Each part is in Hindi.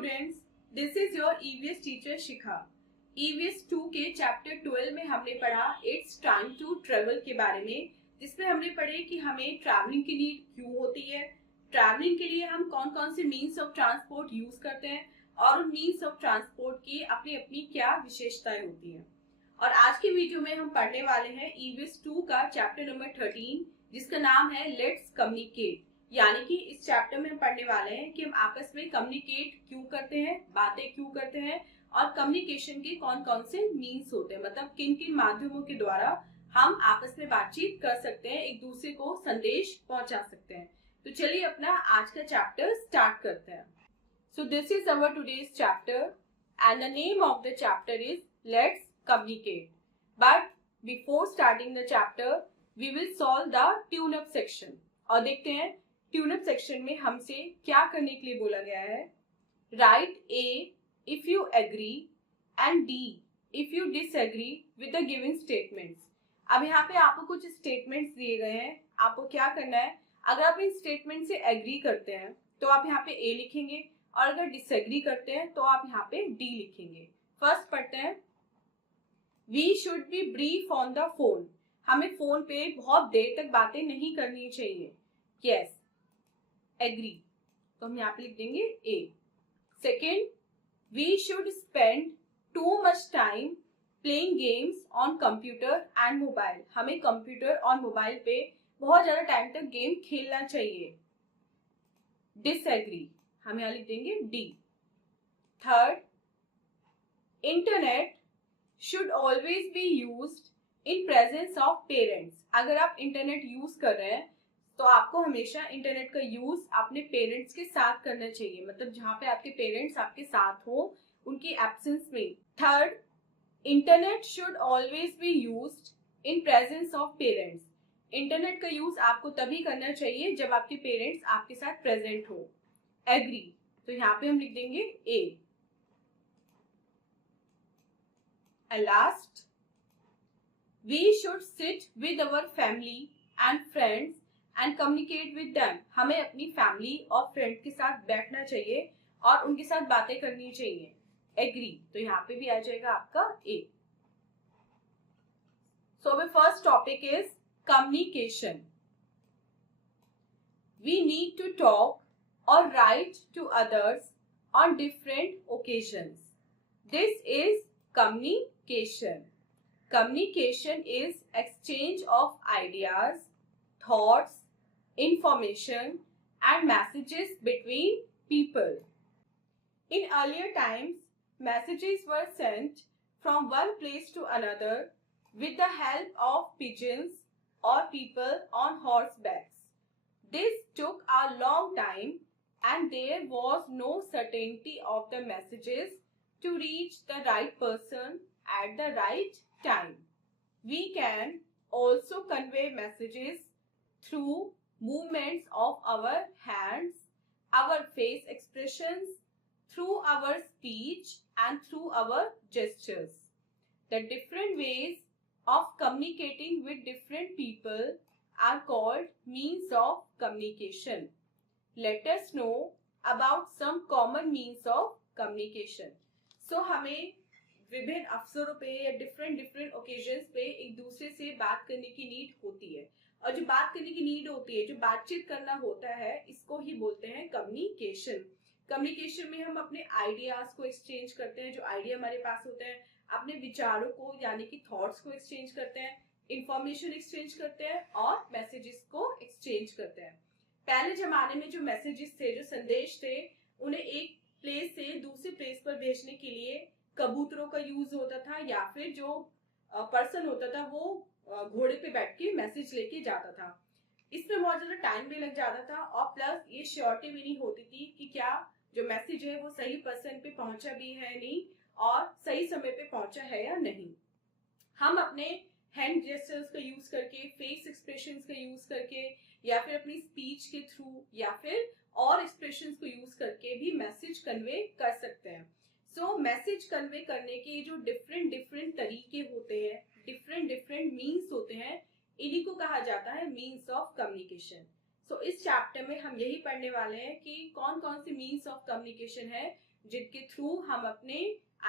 Students, this is your EVS teacher Shikha. EVS 2 के चैप्टर 12 में हमने पढ़ा इट्स टाइम टू ट्रेवल के बारे में, जिसमें हमने पढ़े कि हमें ट्रैवलिंग की नीड क्यों होती है, ट्रैवलिंग के लिए हम कौन कौन से मीन्स ऑफ ट्रांसपोर्ट यूज करते हैं और उन मीन्स ऑफ ट्रांसपोर्ट की अपनी अपनी क्या विशेषताएं होती हैं। और आज की वीडियो में हम पढ़ने वाले हैं ईवीएस 2 का चैप्टर नंबर 13, जिसका नाम है लेट्स कम्युनिकेट। यानी कि इस चैप्टर में हम पढ़ने वाले हैं कि हम आपस में कम्युनिकेट क्यों करते हैं, बातें क्यों करते हैं और कम्युनिकेशन के कौन कौन से मीन्स होते हैं, मतलब किन किन माध्यमों के द्वारा हम आपस में बातचीत कर सकते हैं, एक दूसरे को संदेश पहुंचा सकते हैं। तो चलिए अपना आज का चैप्टर स्टार्ट करते हैं। So this is our today's chapter and the name of the chapter is let's communicate. But before starting the chapter we will solve the tune up section. और देखते हैं ट्यून अप सेक्शन में हमसे क्या करने के लिए बोला गया है। Write A if you agree and D if you disagree with the given statements. अब यहाँ पे आपको कुछ स्टेटमेंट्स दिए गए हैं, आपको क्या करना है। अगर आप इन स्टेटमेंट से एग्री करते हैं तो आप यहाँ पे ए लिखेंगे, और अगर डिसएग्री करते हैं तो आप यहाँ पे डी लिखेंगे। फर्स्ट पढ़ते हैं, we should be brief on the phone. हमें फोन पे बहुत देर तक बातें नहीं करनी चाहिए। यस, एग्री, तो हम यहाँ पे लिख देंगे A. Second, we should spend too much time playing games on computer and mobile. हमें कंप्यूटर और मोबाइल पे बहुत ज्यादा टाइम तक गेम खेलना चाहिए। डिसएग्री, हम यहाँ लिख देंगे D. Third, internet should always be used in presence of parents. अगर आप इंटरनेट यूज कर रहे हैं तो आपको हमेशा इंटरनेट का यूज अपने पेरेंट्स के साथ करना चाहिए, मतलब जहां पे आपके पेरेंट्स आपके साथ हो, उनकी एब्सेंस में। Third, internet should always be used in presence of parents. Internet का यूज आपको तभी करना चाहिए जब आपके पेरेंट्स आपके साथ प्रेजेंट हो। एग्री, तो यहाँ पे हम लिख देंगे A. And last, we should sit with our family and friends and communicate with them. हमें अपनी फैमिली और फ्रेंड के साथ बैठना चाहिए और उनके साथ बातें करनी चाहिए। एग्री, तो यहाँ पे भी आ जाएगा आपका A. So the first topic is communication. We need to talk और write to others on different occasions. This is communication. Communication is exchange of ideas, thoughts, information and messages between people. In earlier times, messages were sent from one place to another with the help of pigeons or people on horsebacks. This took a long time and there was no certainty of the messages to reach the right person at the right time. We can also convey messages through movements of our hands, our face expressions, through our speech and through our gestures. The different ways of communicating with different people are called means of communication. Let us know about some common means of communication. So हमें विभिन्न अवसरों पे या डिफरेंट ओकेजन्स पे एक दूसरे से बात करने की नीड होती है, और जो बात करने की नीड होती है, जो बातचीत करना होता है, इसको ही बोलते हैं कम्युनिकेशन। कम्युनिकेशन में हम अपने आइडियाज को एक्सचेंज करते हैं, जो आइडिया हमारे पास होते हैं, अपने विचारों को यानी कि थॉट्स को एक्सचेंज करते हैं, इंफॉर्मेशन एक्सचेंज करते हैं और मैसेजेस को एक्सचेंज करते हैं। पहले जमाने में जो मैसेजेस थे, जो संदेश थे, उन्हें एक प्लेस से दूसरे प्लेस पर भेजने के लिए कबूतरों का यूज होता था, या फिर जो पर्सन होता था वो घोड़े पे बैठ के मैसेज लेके जाता था। इसमें बहुत ज्यादा टाइम भी लग जाता था और प्लस ये श्योरिटी भी नहीं होती थी कि क्या जो मैसेज है वो सही पर्सन पे पहुंचा भी है नहीं और सही समय पे पहुंचा है या नहीं। हम अपने हैंड जेस्चर्स का यूज करके, फेस एक्सप्रेशंस का यूज करके, या फिर अपनी स्पीच के थ्रू, या फिर और एक्सप्रेशंस को यूज करके भी मैसेज कन्वे कर सकते हैं। सो मैसेज कन्वे करने के जो डिफरेंट तरीके होते हैं, डिफरेंट मीन्स होते हैं, इन्हीं को कहा जाता है मीन्स ऑफ कम्युनिकेशन। सो इस चैप्टर में हम यही पढ़ने वाले हैं कि कौन कौन सी मीन्स ऑफ कम्युनिकेशन है जिनके थ्रू हम अपने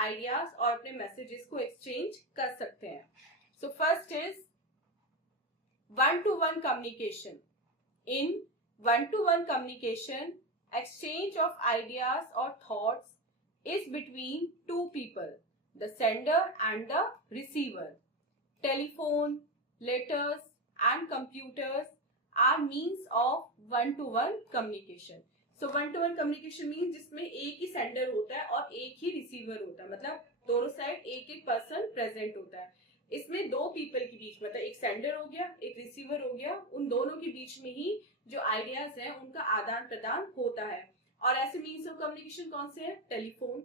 आइडियाज और अपने मैसेजेस को एक्सचेंज कर सकते हैं. सो first is one-to-one communication. In one-to-one communication, exchange of ideas or thoughts is between two people, the sender and the receiver. Telephone, letters and computers are means of one-to-one communication. So one-to-one communication means जिसमें एक ही सेंडर होता है और एक ही रिसीवर होता है, मतलब दोनों साइड एक एक पर्सन प्रेजेंट होता है. इसमें दो पीपल के बीच, मतलब एक सेंडर हो गया एक रिसीवर हो गया, उन दोनों के बीच में ही जो आइडियाज है उनका आदान प्रदान होता है. और ऐसे मीन्स ऑफ कम्युनिकेशन कौन से हैं? टेलीफोन,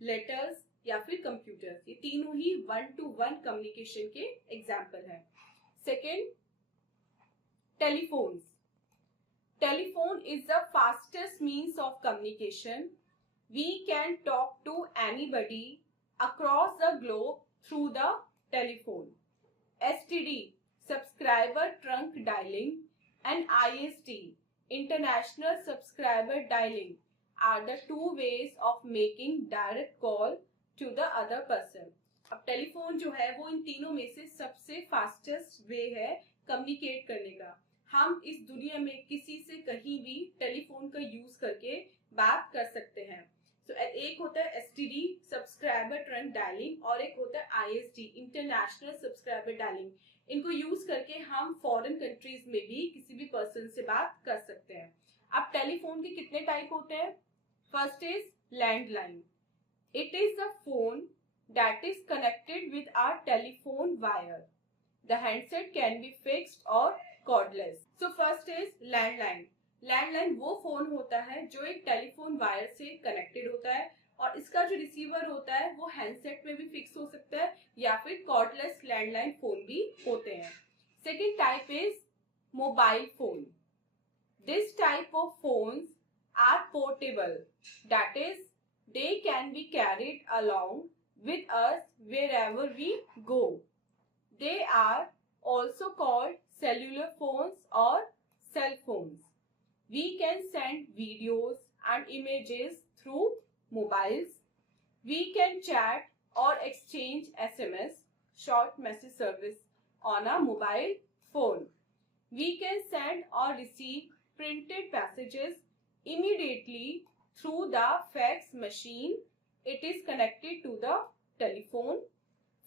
लेटर्स या फिर कंप्यूटर्स. ये तीनों ही वन टू वन कम्युनिकेशन के एग्जाम्पल हैं. Second, telephones. Telephone is the fastest means of communication. We can talk to anybody across the globe through the telephone. STD, subscriber trunk dialing, and ISD, international subscriber dialing, are the two ways of making direct call to the other person. अब टेलीफोन जो है वो इन तीनों में से सबसे फास्टेस्ट वे है कम्युनिकेट करने का. हम इस दुनिया में किसी से कहीं भी टेलीफोन का यूज करके बात कर सकते हैं. तो एक होता है एसटीडी, सब्सक्राइबर ट्रंक डायलिंग, और एक होता है आईएसडी, इंटरनेशनल सब्सक्राइबर डायलिंग. इनको यूज करके हम फॉरेन कंट्रीज में भी किसी भी पर्सन से बात कर सकते हैं. अब टेलीफोन के कितने टाइप होते हैं? First is landline. It is the phone that is connected with our telephone wire. The handset can be fixed और cordless. So first is landline. Landline वो फोन होता है जो एक टेलीफोन वायर से कनेक्टेड होता है, और इसका जो रिसीवर होता है वो हैंडसेट में भी फिक्स हो सकता है या फिर कॉर्डलेस लैंडलाइन फोन भी होते हैं. Second type is mobile phone. This type of phones are portable, that is they can be carried along with us wherever we go. They are also called cellular phones or cell phones. We can send videos and images through mobiles. We can chat or exchange SMS, short message service, on a mobile phone. We can send or receive printed messages immediately through the fax machine. It is connected to the telephone.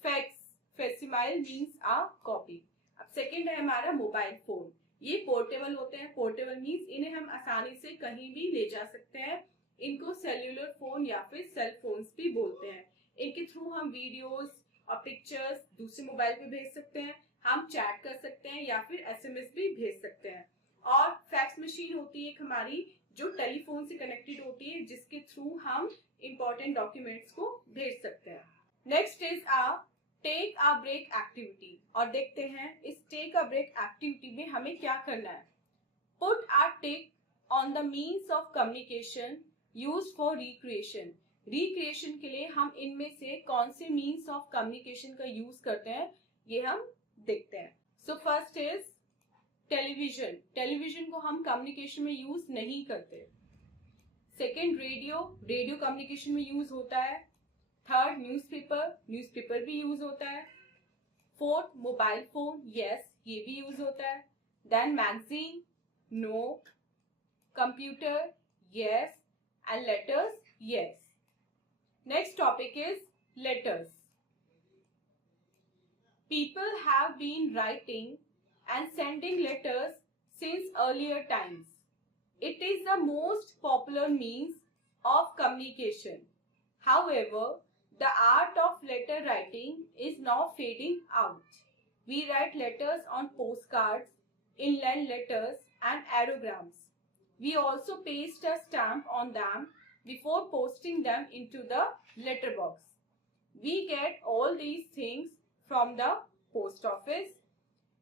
Fax facsimile means a copy. अब सेकेंड है हमारा मोबाइल फोन. ये पोर्टेबल होते हैं. पोर्टेबल मीन्स इन्हें हम आसानी से कहीं भी ले जा सकते हैं. इनको सेल्यूलर फोन या फिर सेल फोन्स भी बोलते हैं. इनके थ्रू हम वीडियोस और पिक्चर्स दूसरे मोबाइल पे भेज सकते हैं, हम चैट कर सकते हैं या फिर एसएमएस भी भेज सकते हैं. और फैक्स मशीन होती है एक हमारी जो टेलीफोन से कनेक्टेड होती है, जिसके थ्रू हम इंपॉर्टेंट डॉक्यूमेंट्स को भेज सकते हैं. Next is take a break activity. और देखते हैं इस टेक अ ब्रेक एक्टिविटी में हमें क्या करना है. Put a tick on the means of communication used for recreation. Recreation के लिए हम इनमें से कौन से मीन्स ऑफ कम्युनिकेशन का यूज करते हैं ये हम देखते हैं. सो फर्स्ट इज टेलीविजन. टेलीविजन को हम कम्युनिकेशन में यूज नहीं करते. Second, radio. रेडियो कम्युनिकेशन में यूज होता है. Third, newspaper. न्यूज़पेपर भी यूज होता है. Fourth, mobile phone. यस, ये भी यूज होता है. Then magazine. No. Computer. Yes. And letters. Yes. Next topic is letters. People have been writing and sending letters since earlier times. It is the most popular means of communication. However, the art of letter writing is now fading out. We write letters on postcards, inland letters, and aerograms. We also paste a stamp on them before posting them into the letterbox. We get all these things from the post office.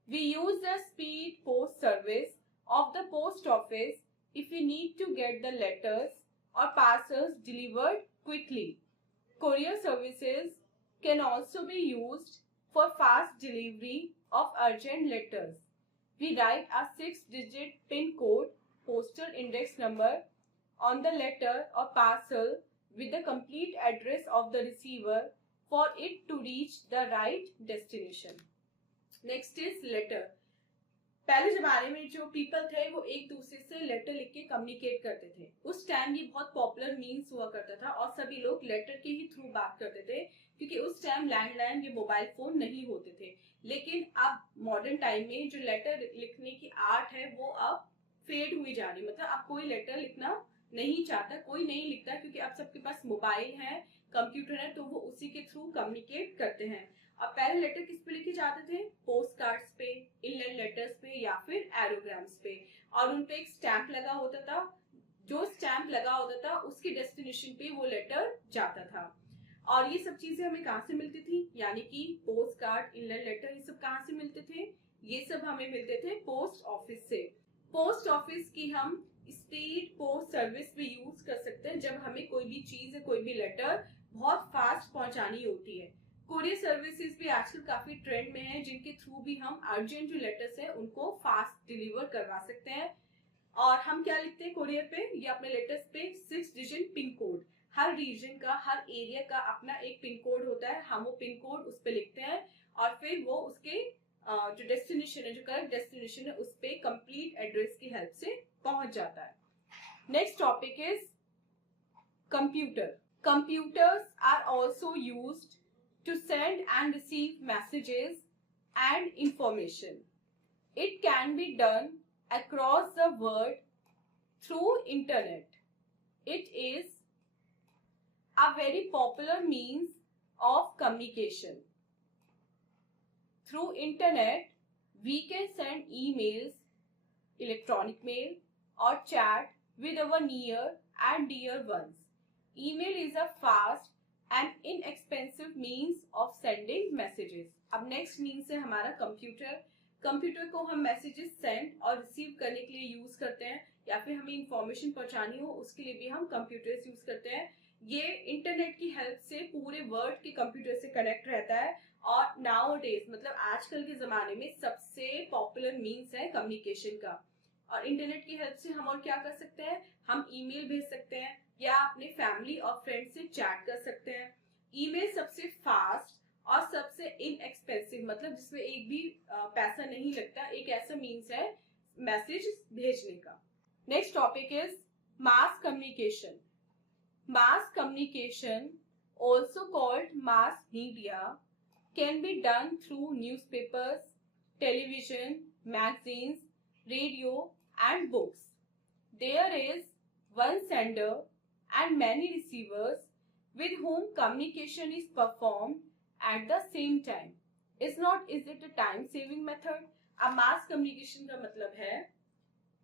We use the speed post service of the post office if we need to get the letters or parcels delivered quickly. Courier services can also be used for fast delivery of urgent letters. We write a 6-digit PIN code, postal index number, on the letter or parcel with the complete address of the receiver for it to reach the right destination. Next is letter. पहले जमाने में जो पीपल थे वो एक दूसरे से लेटर लिख के कम्युनिकेट करते थे. उस टाइम ये बहुत पॉपुलर मीन्स हुआ करता था और सभी लोग लेटर के ही थ्रू बात करते थे, क्योंकि उस टाइम लैंडलाइन ये मोबाइल फोन नहीं होते थे. लेकिन अब मॉडर्न टाइम में जो लेटर लिखने की आर्ट है वो अब फेड हुई जा रही. मतलब अब कोई लेटर लिखना नहीं चाहता, कोई नहीं लिखता, क्योंकि अब सबके पास मोबाइल है, कंप्यूटर है, तो वो उसी के थ्रू कम्युनिकेट करते हैं. अब पहले लेटर किस पे लिखे जाते थे? पोस्ट कार्ड्स पे, इनलैंड लेटर्स पे या फिर एरोग्राम्स पे, और उन पे एक स्टैंप लगा होता था. जो स्टैंप लगा होता था उसके डेस्टिनेशन पे वो लेटर जाता था. और ये सब चीजें हमें कहाँ से मिलती थी? यानी कि पोस्ट कार्ड, इनलैंड लेटर, ये सब कहाँ से मिलते थे? ये सब हमें मिलते थे पोस्ट ऑफिस से. पोस्ट ऑफिस की हम स्पीड पोस्ट सर्विस भी यूज कर सकते हैं जब हमें कोई भी चीज, कोई भी लेटर बहुत फास्ट पहुंचानी होती है. कोरियर सर्विसेज भी आजकल काफी ट्रेंड में है, जिनके थ्रू भी हम अर्जेंट जो लेटर्स है उनको फास्ट डिलीवर करवा सकते हैं. और हम क्या लिखते हैं कोरियर पे या अपने लेटर्स पे? 6 डिजिट पिन कोड. हर रीजन का, हर एरिया का अपना एक पिन कोड होता है. हम वो पिन कोड उस पे लिखते हैं और फिर वो उसके जो डेस्टिनेशन है, जो करेक्ट डेस्टिनेशन है, उस पे कंप्लीट एड्रेस की हेल्प से पहुंच जाता है. Next topic is computer. Computers are also used to send and receive messages and information. It can be done across the world through internet. It is a very popular means of communication. Through internet, we can send emails, electronic mail, or chat with our near and dear ones. Email is a fast and inexpensive means of sending messages. अब नेक्स्ट मीन्स है हमारा कंप्यूटर. कंप्यूटर को हम मैसेजेस सेंड और रिसीव करने के लिए यूज करते हैं, या फिर हमें इंफॉर्मेशन पहुंचानी हो उसके लिए भी हम कंप्यूटर्स यूज करते हैं. ये इंटरनेट की हेल्प से पूरे वर्ल्ड के कंप्यूटर से कनेक्ट रहता है. और नाउ डेज मतलब आजकल के जमाने में सबसे पॉपुलर मीन्स है कम्युनिकेशन का. और इंटरनेट की हेल्प से हम और क्या कर सकते हैं? हम ईमेल भेज सकते हैं या अपने फैमिली और फ्रेंड से चैट कर सकते हैं. ईमेल सबसे फास्ट और सबसे इनएक्सपेंसिव, मतलब जिसमें एक भी पैसा नहीं लगता, एक ऐसा मीन्स है मैसेज भेजने का. Next topic is mass communication. Mass communication, also called mass media, can be done through newspapers, television, magazines, radio, and books. There is one sender and many receivers with whom communication is performed at the same time. Is it a time saving method? अब mass communication का मतलब है,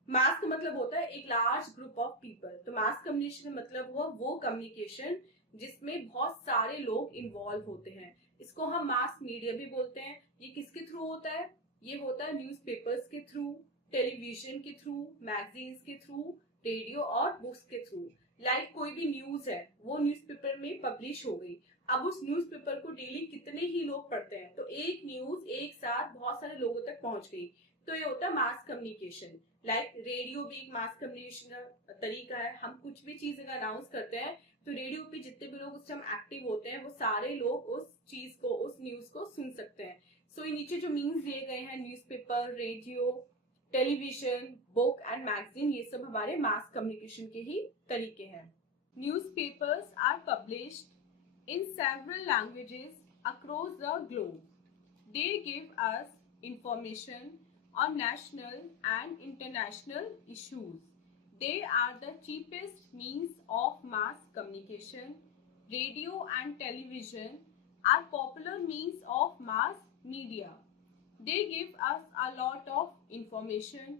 मास का मतलब होता है एक लार्ज ग्रुप ऑफ पीपल. तो मास कम्युनिकेशन का मतलब हुआ वो कम्युनिकेशन जिसमें बहुत सारे लोग इन्वॉल्व होते हैं. इसको हम मास मीडिया भी बोलते हैं. ये किसके थ्रू होता है? ये होता है न्यूज़पेपर्स के थ्रू, टेलीविजन के थ्रू, मैगजीन्स के थ्रू, रेडियो और बुक्स के थ्रू. लाइक कोई भी न्यूज है वो न्यूज़पेपर में पब्लिश हो गई. अब उस न्यूज़पेपर को डेली कितने ही लोग पढ़ते हैं, तो एक न्यूज एक साथ बहुत सारे लोगों तक पहुंच गई. तो ये होता है मास कम्युनिकेशन. लाइक रेडियो भी एक मास कम्युनिकेशन का तरीका है. हम कुछ भी चीज अगर अनाउंस करते हैं तो रेडियो पे जितने भी लोग उस टाइम एक्टिव होते हैं वो सारे लोग उस चीज को, उस न्यूज को सुन सकते हैं. सो ये नीचे जो मीन्स दिए गए हैं, newspaper, radio, television, book and magazine, ये सब हमारे मास कम्युनिकेशन के ही तरीके हैं. Newspapers are published in several languages across the globe. They give us information on national and international issues. They are the cheapest means of mass communication. Radio and television are popular means of mass media. They give us a lot of information.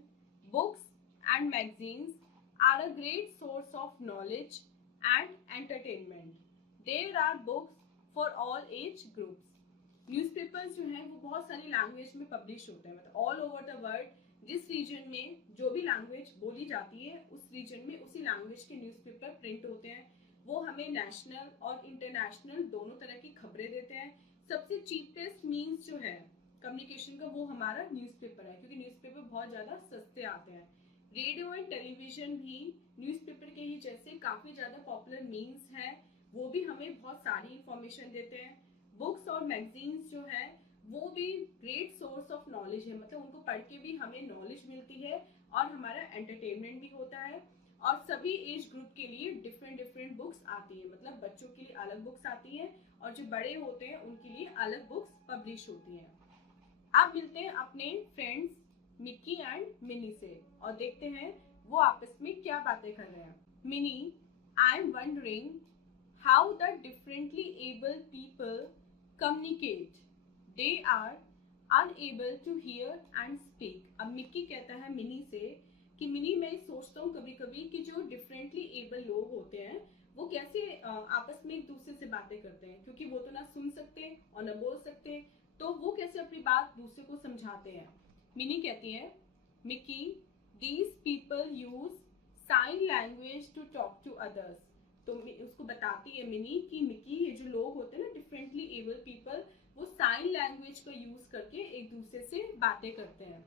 Books and magazines are a great source of knowledge and entertainment. There are books for all age groups. Newspapers जो हैं वो बहुत सारी लैंग्वेज में पब्लिश होते हैं. मतलब ऑल ओवर द वर्ल्ड जिस रीजन में जो भी लैंग्वेज बोली जाती है उस रीजन में उसी लैंग्वेज के न्यूज़पेपर प्रिंट होते हैं. वो हमें नेशनल और इंटरनेशनल दोनों तरह की खबरें देते हैं. सबसे चीपेस्ट मीन्स जो है कम्युनिकेशन का वो हमारा न्यूज़पेपर है, क्योंकि न्यूज़पेपर बहुत ज़्यादा सस्ते आते हैं. रेडियो एंड टेलीविजन भी न्यूज़पेपर के ही जैसे काफ़ी ज़्यादा पॉपुलर मीन्स हैं, वो भी हमें बहुत सारी इंफॉर्मेशन देते हैं। बुक्स और मैगजीन्स जो है वो भी ग्रेट सोर्स ऑफ नॉलेज है, मतलब उनको पढ़ के भी हमें नॉलेज मिलती है और हमारा एंटरटेनमेंट भी होता है। और सभी एज ग्रुप के लिए डिफरेंट डिफरेंट बुक्स आती है, मतलब बच्चों के लिए अलग बुक्स आती हैं और जो बड़े होते हैं उनके लिए अलग बुक्स पब्लिश होती हैं। अब मिलते हैं अपने फ्रेंड्स मिक्की एंड मिनी से और देखते हैं वो आपस में क्या बातें कर रहे हैं। Mini, I am wondering how the differently abled people communicate, they are unable to hear and speak. अब मिक्की कहता है मिनी से कि मिनी, मैं सोचता हूँ कभी कभी कि जो डिफरेंटली एबल लोग होते हैं वो कैसे आपस में एक दूसरे से बातें करते हैं, क्योंकि वो तो ना सुन सकते और ना बोल सकते, तो वो कैसे अपनी बात दूसरे को समझाते हैं। मिनी कहती है, Mickey, these people use sign language to talk to others. तो उसको बताती है मिनी कि मिक्की, ये जो लोग होते हैं ना डिफरेंटली एबल पीपल, वो साइन लैंग्वेज का यूज करके एक दूसरे से बातें करते हैं।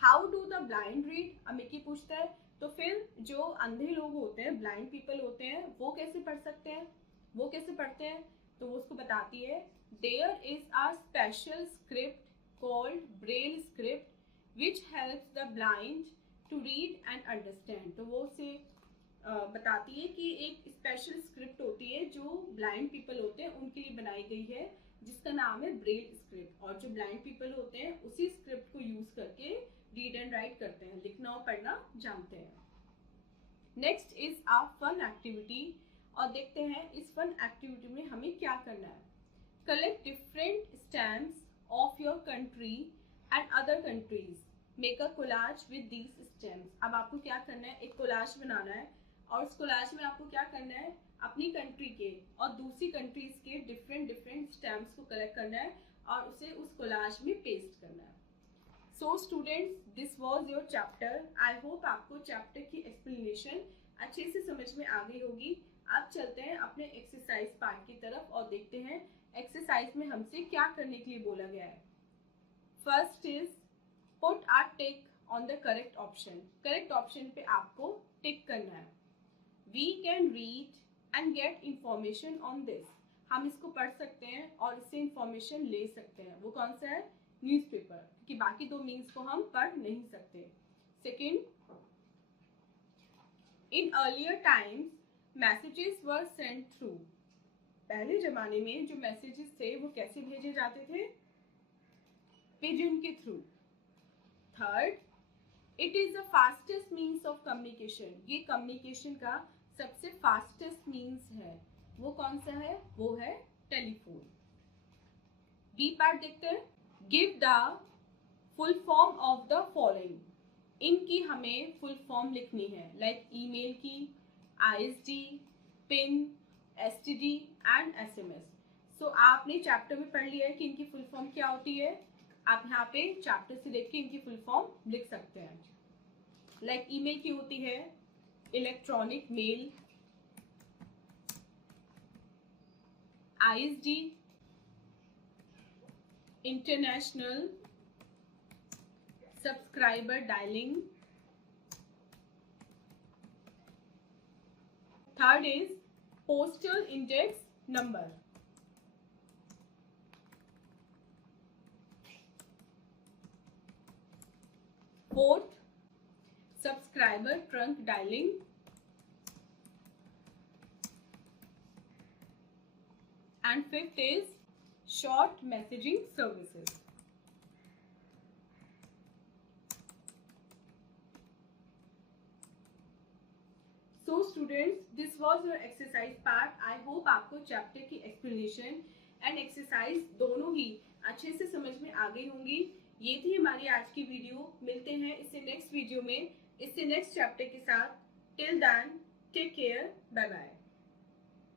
How do the blind read, अब मिक्की पूछता है तो फिर जो अंधे लोग होते हैं, ब्लाइंड पीपल होते हैं, वो कैसे पढ़ सकते हैं, वो कैसे पढ़ते हैं। तो वो उसको बताती है, there is a special script called Braille script which helps the blind to read and understand. तो वो उसे बताती है कि एक स्पेशल स्क्रिप्ट होती है जो ब्लाइंड पीपल होते हैं उनके लिए बनाई गई है, जिसका नाम है ब्रेल स्क्रिप्ट, और जो ब्लाइंड पीपल होते हैं उसी स्क्रिप्ट को यूज करके रीड एंड राइट करते हैं, लिखना और पढ़ना जानते हैं। Next is a fun activity, और देखते हैं इस फन एक्टिविटी में हमें क्या करना है। Collect different stamps of your country and other countries, make a collage with these stamps. अब आपको क्या करना है, एक कोलाज बनाना है और उस कोलाज में आपको क्या करना है, अपनी कंट्री के और दूसरी कंट्रीज के डिफरेंट डिफरेंट स्टैम्प्स को कलेक्ट करना है और उसे उस कोलाज में पेस्ट करना है। सो students, this was your chapter. I hope आपको चैप्टर की एक्सप्लेनेशन अच्छे से समझ में आ गई होगी। अब चलते हैं अपने एक्सरसाइज पार्ट की तरफ और देखते हैं एक्सरसाइज में हमसे क्या करने के लिए बोला गया है। First is put a tick on the correct option. Correct option पे आपको टिक करना है। We can read and get information on this, हम इसको पढ़ सकते हैं और इससे इंफॉर्मेशन ले सकते हैं। वो कौन सा है, न्यूज़पेपर, क्योंकि बाकी दो मीन्स को हम पढ़ नहीं सकते। Second, in earlier times messages were sent through, पहले जमाने में जो मैसेजेस थे वो कैसे भेजे जाते थे, पिजन के through. Third, it is the fastest means of communication, ये कम्युनिकेशन का सबसे फास्टेस्ट मीन्स है। वो कौन सा है, वो है टेलीफोन। बी पार्ट देखते हैं। Give the full form of the following, इनकी हमें फुल फॉर्म लिखनी है, लाइक ईमेल की, ISD, pin, STD and SMS। सो आपने चैप्टर में पढ़ लिया है कि इनकी फुल फॉर्म क्या होती है। आप यहाँ पे चैप्टर से देख के इनकी फुल फॉर्म लिख सकते हैं। लाइक ईमेल की होती है electronic mail, ISD international subscriber dialling. Third is postal index number. Fourth, subscriber trunk dialling. And fifth is short messaging services. So students, this was your exercise part. I hope आपको चैप्टर की एक्सप्लेनेशन एंड एक्सरसाइज दोनों ही अच्छे से समझ में आ गई होंगी। ये थी हमारी आज की वीडियो। मिलते हैं इससे नेक्स्ट वीडियो में, इससे नेक्स्ट चैप्टर के साथ। Till then, take care, bye bye.